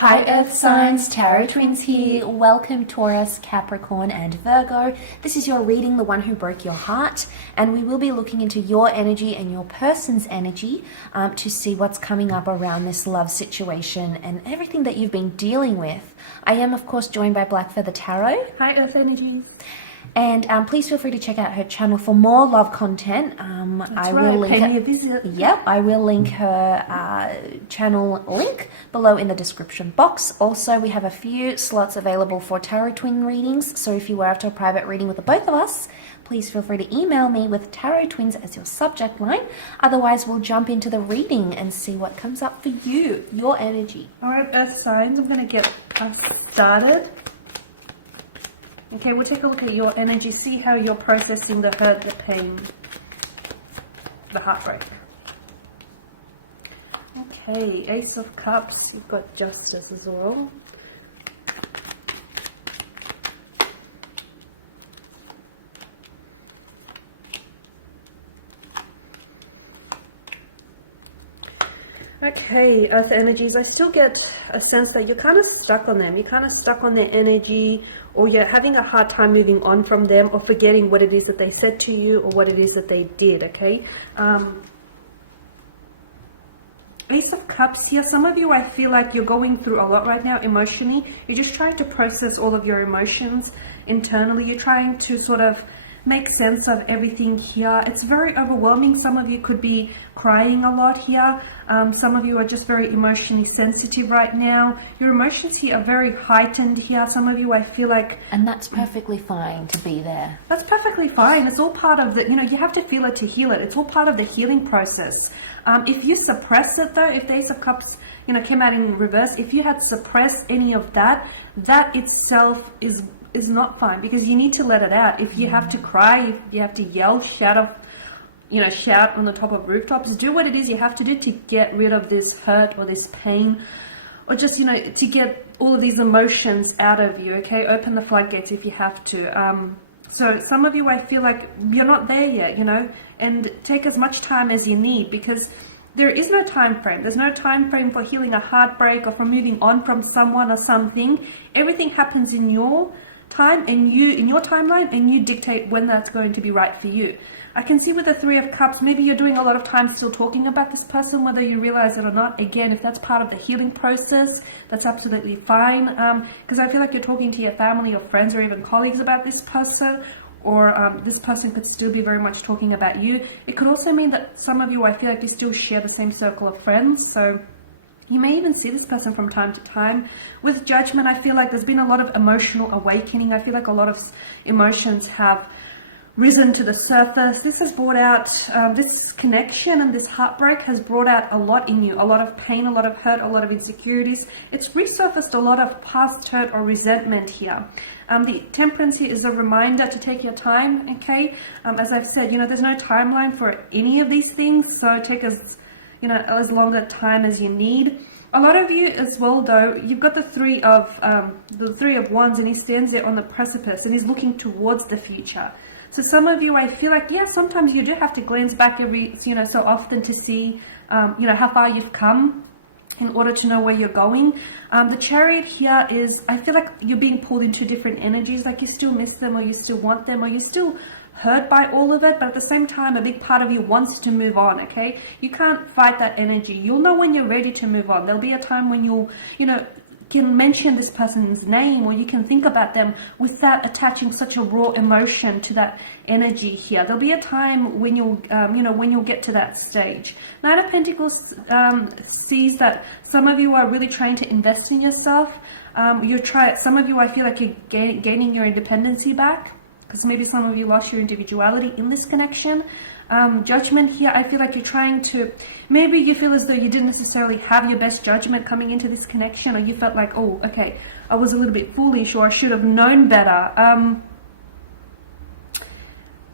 Hi Earth signs, Tarot Twins here. Welcome Taurus, Capricorn and Virgo. This is your reading, the one who broke your heart, and we will be looking into your energy and your person's energy to see what's coming up around this love situation and everything that you've been dealing with. I am of course joined by blackfeathertarot. Hi Earth energies. And please feel free to check out her channel for more love content. I will link pay me a visit. Yep, I will link her channel link below in the description box. Also, we have a few slots available for tarot twin readings. So if you were after a private reading with the both of us, please feel free to email me with tarot twins as your subject line. Otherwise, we'll jump into the reading and see what comes up for you, your energy. All right, Earth signs, I'm going to get us started. Okay, we'll take a look at your energy, see how you're processing the hurt, the pain, the heartbreak. Okay, Ace of Cups, you've got Justice as well. Okay, Earth energies, I still get a sense that you're kind of stuck on them. You're kind of stuck on their energy, or you're having a hard time moving on from them, or forgetting what it is that they said to you or what it is that they did, okay? Ace of Cups here, some of you, I feel like you're going through a lot right now emotionally. You're just trying to process all of your emotions internally. You're trying to sort of make sense of everything here. It's very overwhelming. Some of you could be crying a lot here. Some of you are just very emotionally sensitive right now. Your emotions here are very heightened here. Some of you, I feel like... And that's perfectly fine to be there. That's perfectly fine. It's all part of the, you have to feel it to heal it. It's all part of the healing process. If you suppress it though, if the Ace of Cups, came out in reverse, if you had suppressed any of that, that itself is not fine, because you need to let it out. If you have to cry, if you have to yell, shout on the top of rooftops, do what it is you have to do to get rid of this hurt or this pain, or just, to get all of these emotions out of you, okay? Open the floodgates if you have to. So some of you, I feel like you're not there yet, and take as much time as you need, because there is no time frame. There's no time frame for healing a heartbreak or for moving on from someone or something. Everything happens in your time and in your timeline, and you dictate when that's going to be right for you. I can see with the Three of Cups, maybe you're doing a lot of time still talking about this person, whether you realize it or not. Again, if that's part of the healing process, that's absolutely fine, because I feel like you're talking to your family or friends or even colleagues about this person, or this person could still be very much talking about you. It could also mean that some of you, I feel like you still share the same circle of friends, so you may even see this person from time to time. With Judgment, I feel like there's been a lot of emotional awakening. I feel like a lot of emotions have risen to the surface. This has brought out, this connection and this heartbreak has brought out a lot in you. A lot of pain, a lot of hurt, a lot of insecurities. It's resurfaced a lot of past hurt or resentment here. The Temperance here is a reminder to take your time, okay? As I've said, there's no timeline for any of these things, so take as long a time as you need. A lot of you as well, though, you've got the Three of Wands, and he stands there on the precipice and he's looking towards the future. So some of you, I feel like, yeah, sometimes you do have to glance back every, so often to see, how far you've come in order to know where you're going. The Chariot here is, I feel like you're being pulled into different energies, like you still miss them, or you still want them, or you still hurt by all of it, but at the same time, a big part of you wants to move on, okay? You can't fight that energy. You'll know when you're ready to move on. There'll be a time when you'll, can mention this person's name, or you can think about them without attaching such a raw emotion to that energy here. There'll be a time when you'll, when you'll get to that stage. Knight of Pentacles sees that some of you are really trying to invest in yourself. Some of you, I feel like you're gaining your independency back, because maybe some of you lost your individuality in this connection. Judgment here, I feel like you're trying to, maybe you feel as though you didn't necessarily have your best judgment coming into this connection, or you felt like, oh, okay, I was a little bit foolish, or I should have known better.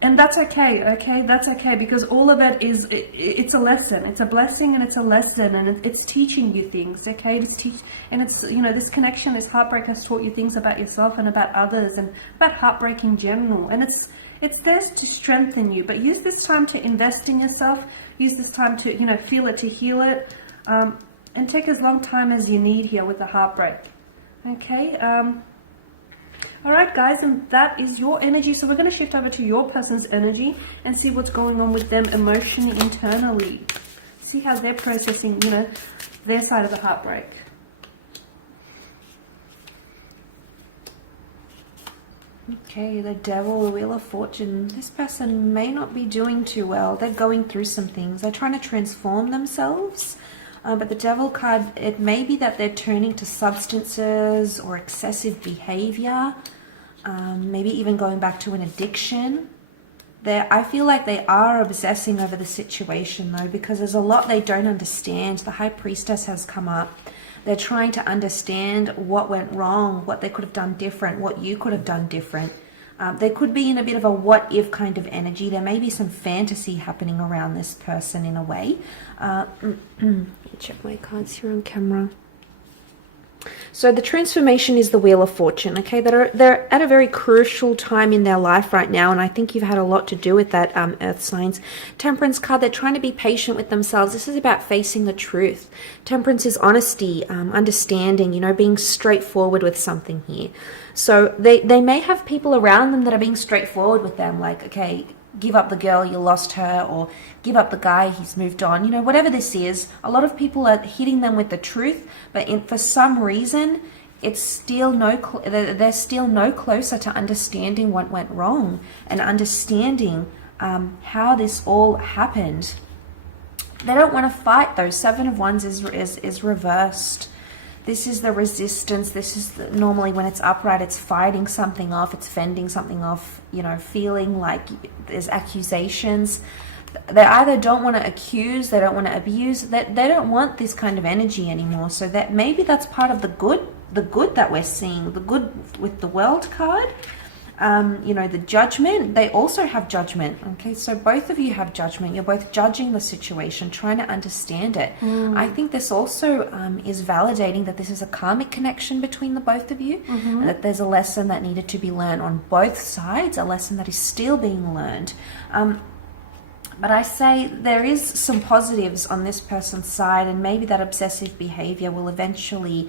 And that's okay, that's okay, because all of it is, it's a lesson, it's a blessing and it's a lesson, and it's teaching you things, okay? This connection, this heartbreak has taught you things about yourself and about others, and about heartbreak in general, and it's there to strengthen you. But use this time to invest in yourself, use this time to, feel it, to heal it. And take as long time as you need here with the heartbreak. Okay. All right, guys, and that is your energy. So we're going to shift over to your person's energy and see what's going on with them emotionally, internally. See how they're processing, you know, their side of the heartbreak. Okay, the Devil, the Wheel of Fortune. This person may not be doing too well. They're going through some things. They're trying to transform themselves. But the Devil card, it may be that they're turning to substances or excessive behavior. Maybe even going back to an addiction. I feel like they are obsessing over the situation though, because there's a lot they don't understand. The High Priestess has come up. They're trying to understand what went wrong, what they could have done different, what you could have done different. They could be in a bit of a what if kind of energy. There may be some fantasy happening around this person in a way. Let me check my cards here on camera. So the transformation is the Wheel of Fortune, okay? They're at a very crucial time in their life right now, and I think you've had a lot to do with that, Earth signs. Temperance card, they're trying to be patient with themselves. This is about facing the truth. Temperance is honesty, understanding, you know, being straightforward with something here. So they may have people around them that are being straightforward with them, like, okay, give up the girl, you lost her, or give up the guy, he's moved on. You know, whatever this is, a lot of people are hitting them with the truth, but for some reason, it's still they're still no closer to understanding what went wrong and understanding how this all happened. They don't want to fight though. Seven of Wands is reversed. This is the resistance. This is normally when it's upright, it's fighting something off, it's fending something off, you know, feeling like there's accusations. They either don't want to accuse, they don't want to abuse, they don't want this kind of energy anymore. So that maybe that's part of the good that we're seeing, the good with the World card. You know, the Judgment, they also have judgment. Okay, so both of you have judgment. You're both judging the situation, trying to understand it. I think this also is validating that this is a karmic connection between the both of you, and that there's a lesson that needed to be learned on both sides, a lesson that is still being learned. But I say there is some positives on this person's side, and maybe that obsessive behavior will eventually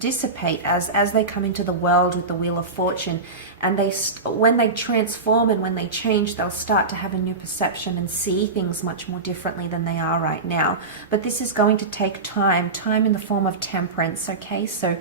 dissipate as they come into the world with the Wheel of Fortune. And when they transform and when they change, they'll start to have a new perception and see things much more differently than they are right now. But this is going to take time in the form of temperance, okay? So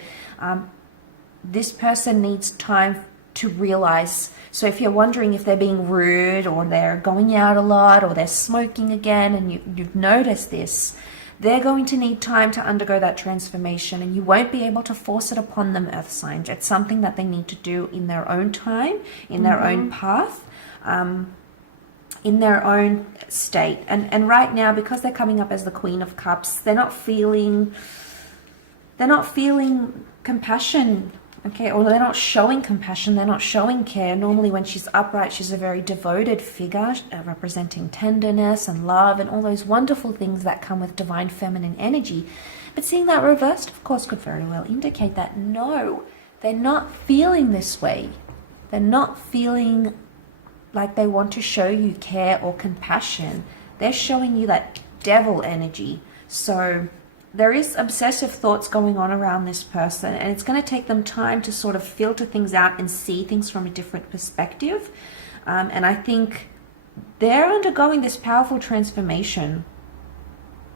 this person needs time to realize. So if you're wondering if they're being rude or they're going out a lot or they're smoking again and you've noticed this, they're going to need time to undergo that transformation, and you won't be able to force it upon them, Earth signs. It's something that they need to do in their own time, in their own path, in their own state. And right now, because they're coming up as the Queen of Cups, they're not feeling compassion. Okay, or they're not showing compassion, they're not showing care. Normally when she's upright, she's a very devoted figure, representing tenderness and love and all those wonderful things that come with divine feminine energy. But seeing that reversed, of course, could very well indicate that no, they're not feeling this way. They're not feeling like they want to show you care or compassion. They're showing you that devil energy. So there is obsessive thoughts going on around this person, and it's going to take them time to sort of filter things out and see things from a different perspective. And I think they're undergoing this powerful transformation.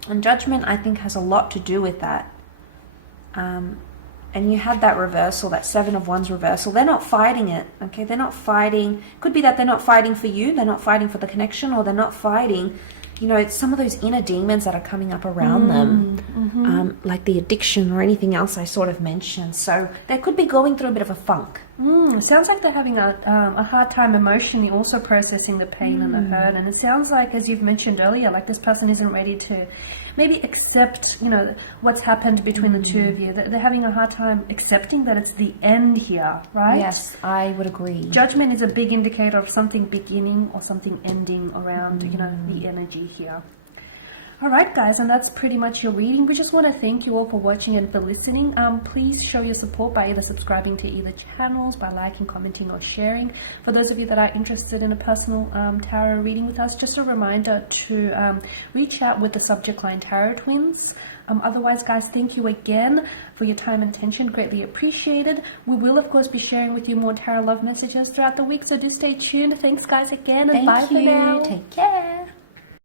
And Judgment, I think, has a lot to do with that. And you had that reversal, that Seven of Wands reversal. They're not fighting it, okay? They're not fighting. Could be that they're not fighting for you, they're not fighting for the connection, or they're not fighting, you know, it's some of those inner demons that are coming up around them, like the addiction or anything else I sort of mentioned. So they could be going through a bit of a funk. Sounds like they're having a hard time emotionally also processing the pain and the hurt. And it sounds like, as you've mentioned earlier, like this person isn't ready to maybe accept, you know, what's happened between the two of you. They're having a hard time accepting that it's the end here, right? Yes, I would agree. Judgment is a big indicator of something beginning or something ending around, you know, the energy here. Alright guys, and that's pretty much your reading. We just want to thank you all for watching and for listening. Please show your support by either subscribing to either channels, by liking, commenting or sharing. For those of you that are interested in a personal tarot reading with us, just a reminder to reach out with the subject line Tarot Twins. Otherwise guys, thank you again for your time and attention, greatly appreciated. We will of course be sharing with you more tarot love messages throughout the week, so do stay tuned. Thanks guys again, and bye for now. Take care.